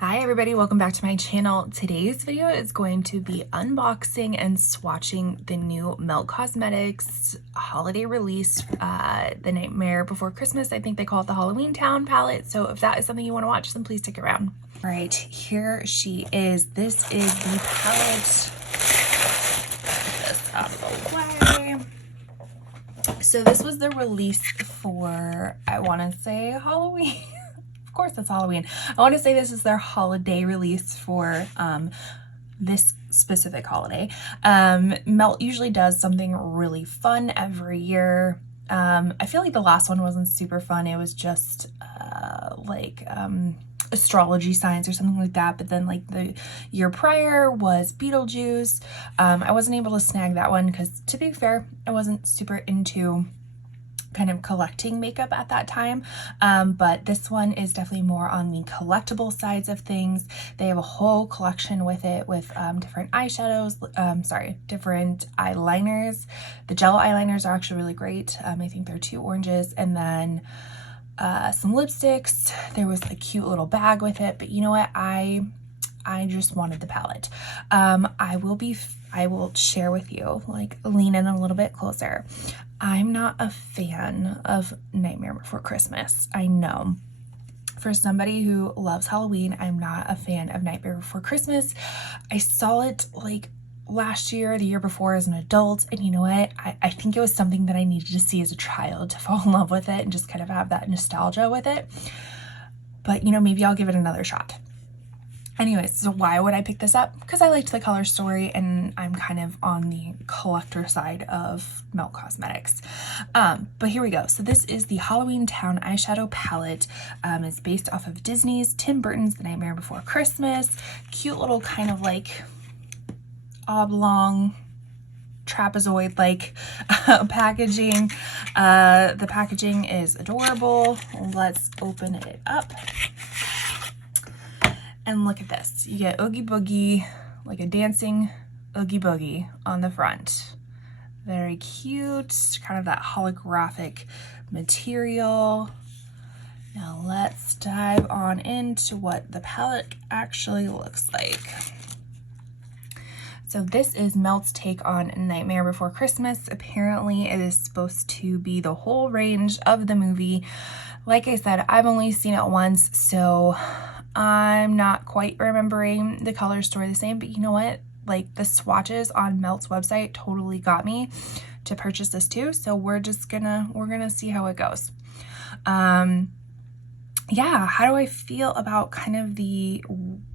Hi everybody, welcome back to my channel. Today's video is going to be unboxing and swatching the new Melt Cosmetics holiday release, the Nightmare Before Christmas. I think they call it the Halloween Town palette. So if that is something you want to watch, then please stick around. All right, here she is. This is the palette. Get this out of the way. So this was the release for, I want to say, Halloween. Of course it's Halloween. I want to say this is their holiday release for this specific holiday. Melt usually does something really fun every year. I feel like the last one wasn't super fun. It was just astrology signs or something like that. But then like the year prior was Beetlejuice. I wasn't able to snag that one because, to be fair, I wasn't super into kind of collecting makeup at that time, but this one is definitely more on the collectible sides of things. They have a whole collection with it with different eyeshadows, different eyeliners. The gel eyeliners are actually really great. I think they're 2 oranges, and then some lipsticks. There was a cute little bag with it, but you know what, I just wanted the palette. I will share with you, like, lean in a little bit closer. I'm not a fan of Nightmare Before Christmas. I know. For somebody who loves Halloween, I'm not a fan of Nightmare Before Christmas. I saw it like last year, the year before as an adult, and you know what? I think it was something that I needed to see as a child to fall in love with it and just kind of have that nostalgia with it. But you know, maybe I'll give it another shot. Anyways, so why would I pick this up? Because I liked the color story and I'm kind of on the collector side of Melt Cosmetics. But here we go. So this is the Halloween Town eyeshadow palette. It's based off of Disney's Tim Burton's The Nightmare Before Christmas. Cute little kind of like oblong trapezoid like packaging. The packaging is adorable. Let's open it up. And look at this. You get Oogie Boogie, like a dancing Oogie Boogie on the front. Very cute, kind of that holographic material. Now let's dive on into what the palette actually looks like. So this is Melt's take on Nightmare Before Christmas. Apparently it is supposed to be the whole range of the movie. Like I said, I've only seen it once, so I'm not quite remembering the color story the same, but you know what? Like, the swatches on Melt's website totally got me to purchase this too. So we're gonna see how it goes. Yeah, how do I feel about kind of the,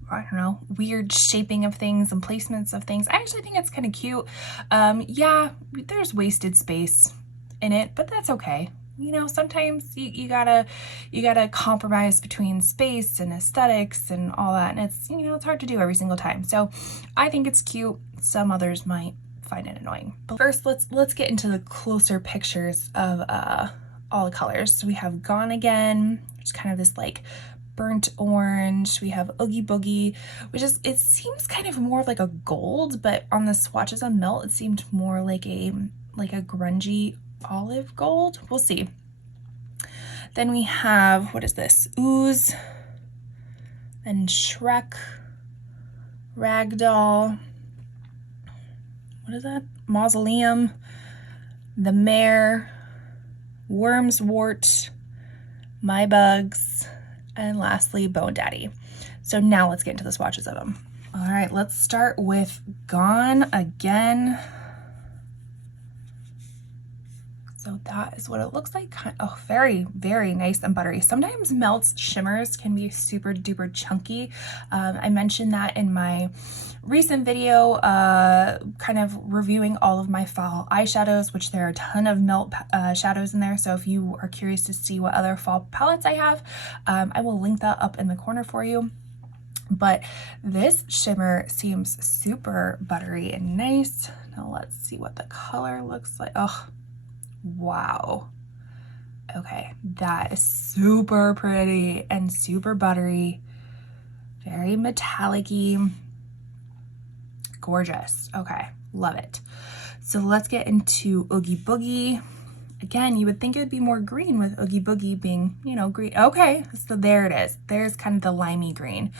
I don't know, weird shaping of things and placements of things? I actually think it's kind of cute. Yeah, there's wasted space in it, but that's okay. You know, sometimes you gotta compromise between space and aesthetics and all that, and it's, you know, it's hard to do every single time. So I think it's cute. Some others might find it annoying. But first, let's get into the closer pictures of all the colors. So we have Gone Again, which is kind of this like burnt orange. We have Oogie Boogie, which is, it seems kind of more like a gold, but on the swatches on Melt, it seemed more like a grungy olive gold. We'll see. Then we have, what is this? Ooze, and Shrek, Ragdoll, what is that? Mausoleum, The Mare, Worm's Wart, My Bugs, and lastly, Bone Daddy. So now let's get into the swatches of them. All right, let's start with Gone Again. So that is what it looks like. Oh, very, very nice and buttery. Sometimes Melt's shimmers can be super duper chunky. I mentioned that in my recent video, kind of reviewing all of my fall eyeshadows, which there are a ton of Melt shadows in there. So if you are curious to see what other fall palettes I have, I will link that up in the corner for you. But this shimmer seems super buttery and nice. Now let's see what the color looks like. Oh, wow. Okay, that is super pretty and super buttery, very metallic-y, gorgeous. Okay, love it. So let's get into Oogie Boogie. Again, you would think it would be more green with Oogie Boogie being, you know, green. Okay, so there it is. There's kind of the limey green.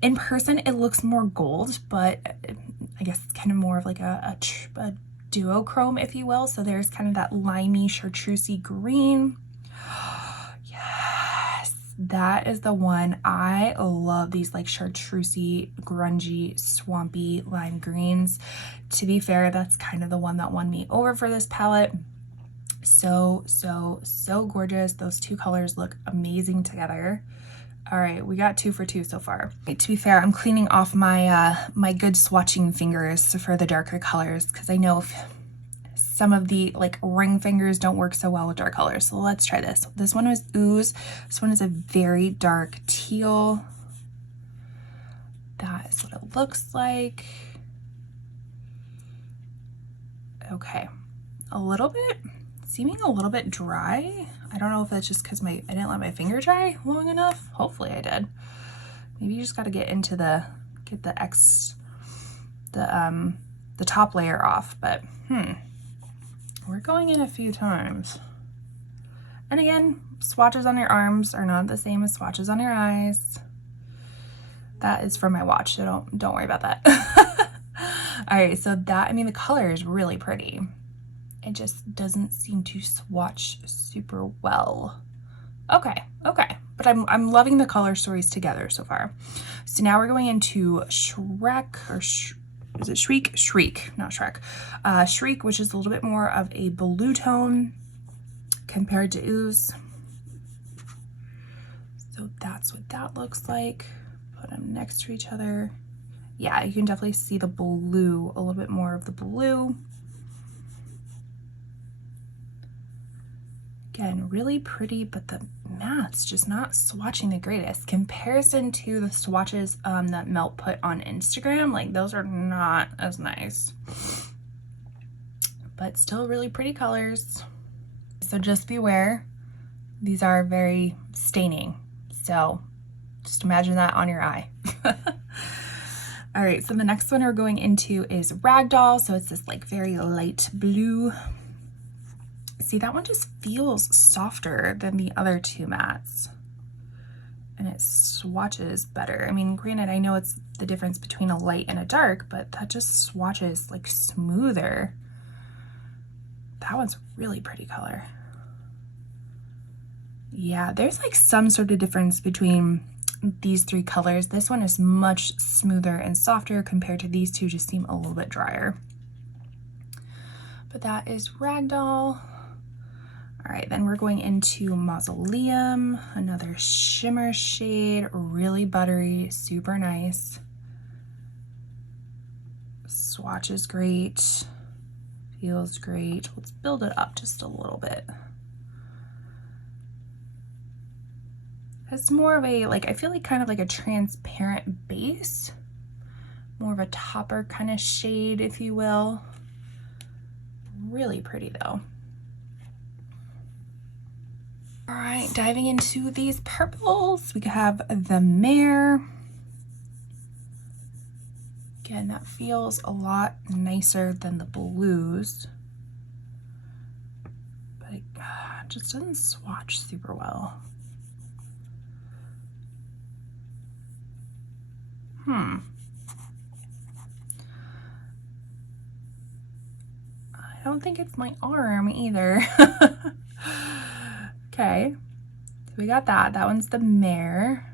In person, it looks more gold, but I guess it's kind of more of like a duochrome, if you will. So there's kind of that limey chartreusey green. Yes, that is the one. I love these like chartreusey, grungy, swampy lime greens. To be fair, that's kind of the one that won me over for this palette. So gorgeous. Those two colors look amazing together. All right, we got 2 for 2 so far. To be fair, I'm cleaning off my my good swatching fingers for the darker colors because I know some of the like ring fingers don't work so well with dark colors. So let's try this. This one was Ooze. This one is a very dark teal. That is what it looks like. Okay, seeming a little bit dry. I don't know if that's just because I didn't let my finger dry long enough. Hopefully I did. Maybe you just got to get the top layer off, but we're going in a few times. And again, swatches on your arms are not the same as swatches on your eyes. That is from my watch, so don't worry about that. All right, so the color is really pretty. It just doesn't seem to swatch super well. Okay, but I'm loving the color stories together so far. So now we're going into Shrek, is it Shriek? Shriek, not Shrek. Shriek, which is a little bit more of a blue tone compared to Ooze. So that's what that looks like. Put them next to each other. Yeah, you can definitely see the blue, a little bit more of the blue. Again, really pretty, but the mattes just not swatching the greatest. Comparison to the swatches that Melt put on Instagram, like those are not as nice. But still really pretty colors. So just beware, these are very staining. So just imagine that on your eye. All right, so the next one we're going into is Ragdoll. So it's this like very light blue. See, that one just feels softer than the other two mattes. And it swatches better. I mean, granted, I know it's the difference between a light and a dark, but that just swatches like smoother. That one's really pretty color. Yeah, there's like some sort of difference between these three colors. This one is much smoother and softer compared to these two, just seem a little bit drier. But that is Ragdoll. All right, then we're going into Mausoleum, another shimmer shade, really buttery, super nice. Swatch is great, feels great. Let's build it up just a little bit. It's more of a, like, I feel like kind of like a transparent base, more of a topper kind of shade, if you will. Really pretty though. All right, diving into these purples, we have the Mare. Again, that feels a lot nicer than the blues, but it just doesn't swatch super well. I don't think it's my arm either. Okay, so we got that. That one's the Mare,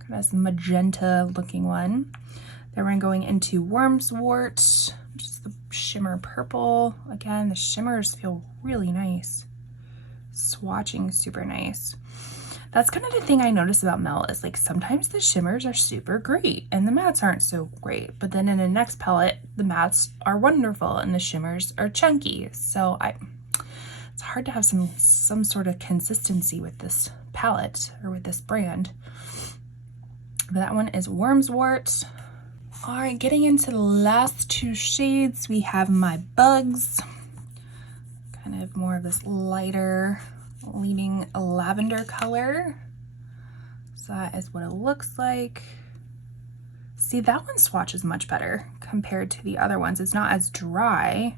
kind of this magenta looking one. Then we're going into Wormswort, which is the shimmer purple. Again, the shimmers feel really nice. Swatching super nice. That's kind of the thing I notice about Melt is like sometimes the shimmers are super great and the mattes aren't so great. But then in the next palette, the mattes are wonderful and the shimmers are chunky. So it's hard to have some sort of consistency with this palette or with this brand. But that one is Wormswort. All right, getting into the last two shades, we have My Bugs. Kind of more of this lighter, leaning lavender color. So that is what it looks like. See, that one swatches much better compared to the other ones. It's not as dry.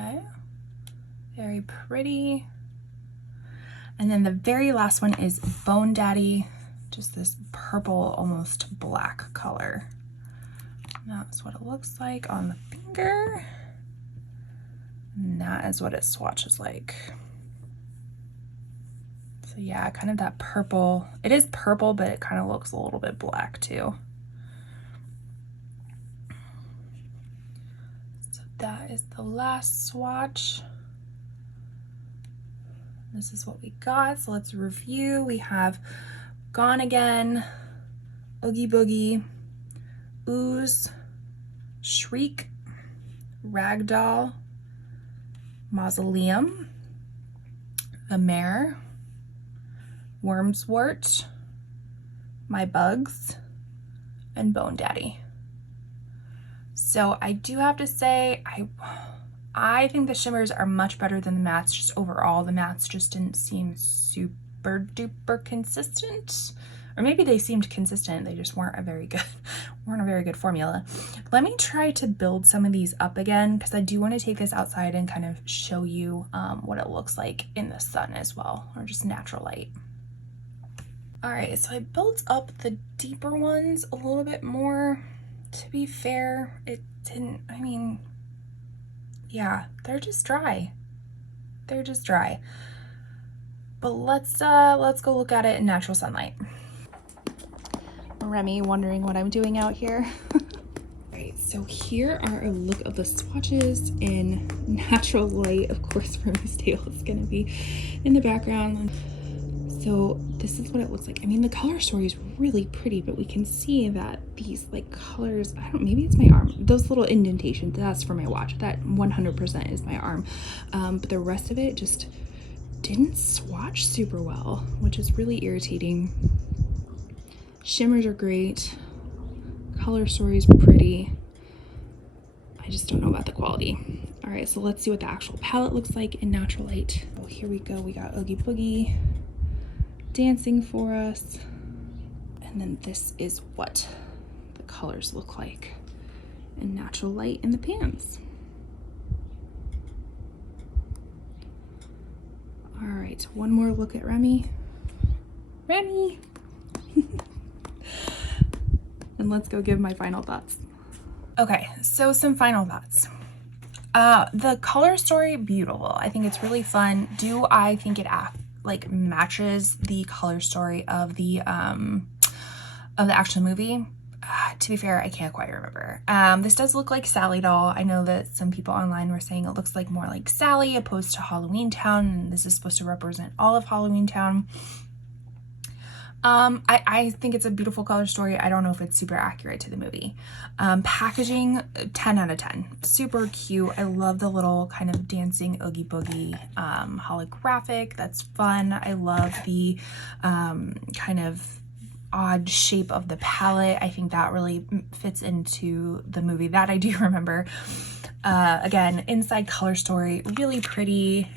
Okay, very pretty. And then the very last one is Bone Daddy, just this purple, almost black color. And that's what it looks like on the finger. And that is what it swatches like. So yeah, kind of that purple. It is purple, but it kind of looks a little bit black too. So that is the last swatch. This is what we got. So let's review. We have Gone Again, Oogie Boogie, Ooze, Shriek, Ragdoll, Mausoleum, The Mare, Wormswort, My Bugs, and Bone Daddy. So I do have to say, I think the shimmers are much better than the mattes. Just overall, the mattes just didn't seem super duper consistent. Or maybe they seemed consistent, they just weren't a very good formula. Let me try to build some of these up again, because I do want to take this outside and kind of show you what it looks like in the sun as well, or just natural light. All right, so I built up the deeper ones a little bit more. To be fair, it didn't, I mean, yeah, they're just dry. They're just dry. But let's go look at it in natural sunlight. Remy wondering what I'm doing out here. Alright, so here are a look of the swatches in natural light. Of course, Remy's tail is gonna be in the background. So this is what it looks like. I mean, the color story is really pretty, but we can see that these like colors, maybe it's my arm. Those little indentations, that's for my watch. That 100% is my arm. But the rest of it just didn't swatch super well, which is really irritating. Shimmers are great. Color story is pretty. I just don't know about the quality. All right, so let's see what the actual palette looks like in natural light. Oh, here we go. We got Oogie Boogie dancing for us. And then this is what the colors look like in natural light in the pans. All right, one more look at Remy. Remy! And let's go give my final thoughts. Okay, so some final thoughts. The color story, beautiful. I think it's really fun. Do I think it like matches the color story of the actual movie? To be fair, I can't quite remember. This does look like Sally doll. I know that some people online were saying it looks like more like Sally opposed to Halloween Town, and this is supposed to represent all of Halloween Town. I think it's a beautiful color story. I don't know if it's super accurate to the movie. Packaging, 10 out of 10. Super cute. I love the little kind of dancing Oogie Boogie holographic. That's fun. I love the kind of odd shape of the palette. I think that really fits into the movie. That I do remember. Again, inside color story, really pretty.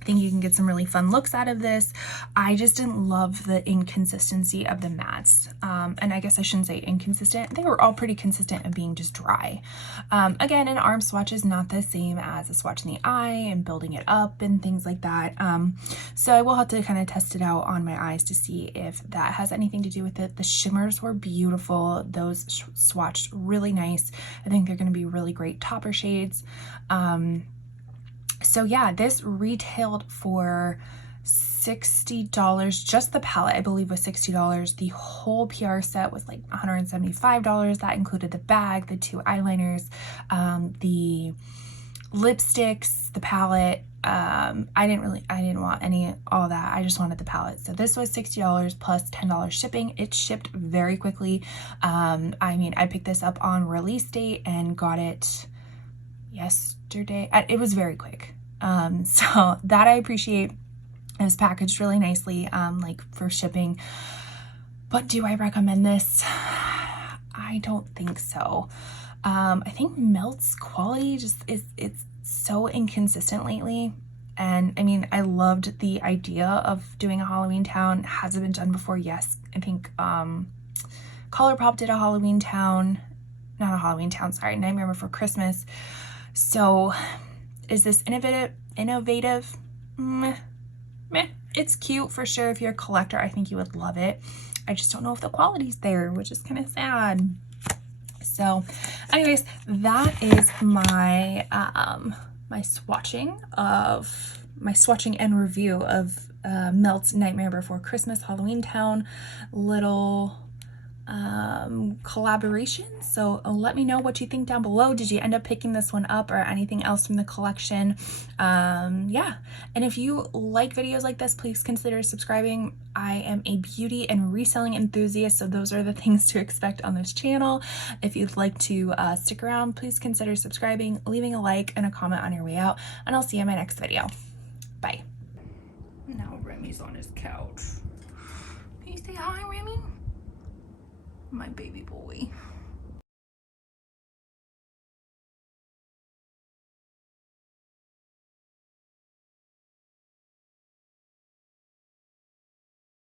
I think you can get some really fun looks out of this. I just didn't love the inconsistency of the mattes. And I guess I shouldn't say inconsistent. They were all pretty consistent of being just dry. Again, an arm swatch is not the same as a swatch in the eye and building it up and things like that. So I will have to kind of test it out on my eyes to see if that has anything to do with it. The shimmers were beautiful. Those swatched really nice. I think they're going to be really great topper shades. So yeah, this retailed for $60. Just the palette, I believe, was $60. The whole PR set was like $175. That included the bag, the 2 eyeliners, the lipsticks, the palette. I didn't want all that. I just wanted the palette. So this was $60 plus $10 shipping. It shipped very quickly. I mean, I picked this up on release date and got it yesterday. It was very quick. So that I appreciate. It was packaged really nicely, like for shipping. But do I recommend this? I don't think so. I think Melt's quality just it's so inconsistent lately. And I mean, I loved the idea of doing a Halloween Town. Has it been done before? Yes. I think ColourPop did a Halloween Town, not a Halloween Town, sorry, Nightmare Before Christmas. So is this innovative? Meh. It's cute for sure. If you're a collector, I think you would love it. I just don't know if the quality's there, which is kind of sad. So anyways, that is my my swatching and review of Melt's Nightmare Before Christmas Halloween Town little collaboration. So let me know what you think down below. Did you end up picking this one up or anything else from the collection? Yeah, and if you like videos like this, please consider subscribing. I am a beauty and reselling enthusiast, so those are the things to expect on this channel. If you'd like to stick around, please consider subscribing, leaving a like and a comment on your way out, and I'll see you in my next video. Bye. Now Remy's on his couch. Can you say hi, Remy? My baby boy.